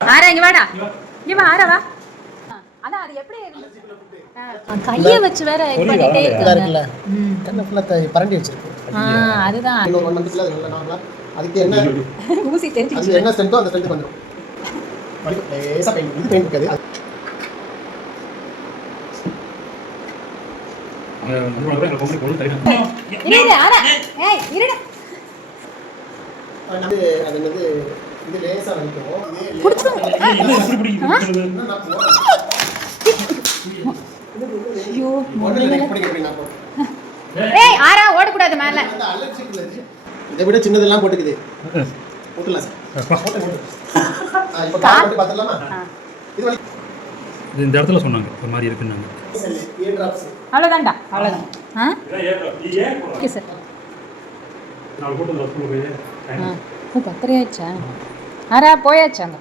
ஆரா இங்க வாடா, இங்க வா ஆரா வா. அதான் அது எப்படி கையை வச்சு வேற பண்ணிட்டே இருக்காங்க. கண்ணு ஃபுல்லா பரண்டி வச்சிருக்கு. அதுதான் இன்னொரு 1 மந்த்ல அது நல்லா நார்மலா அதுக்கு என்ன ஊசி தெரிஞ்சிச்சு. அது என்ன ஸ்ட்ரென்த்தோ அந்த ஸ்ட்ரென்த் வந்துரும். லேசா பெயின் இது பெயின் இருக்காது. இருடா ஆரா, ஏய் இருடா. அது என்னது இது லேசா வலிக்கும். புடிச்சுங்க. ஐயோ ஏய் ஆரா ஓட கூடாது மேல. இதை விட சின்னதெல்லாம் போட்டுக்குது. போட்டுலாம் சார். இப்போ கால் பார்த்தலாமா? இது இந்த இடத்துல சொன்னாங்க ஒரு மாதிரி இருக்குன்னாங்க. இயர் டிராப்ஸ் அவ்வளவுதான்டா, அவ்வளவுதான். Okay sir. நான் போட்டு ஸ்கூலுக்கு போய் பத்திரையாச்சா ஆரா போயாச்சாங்க.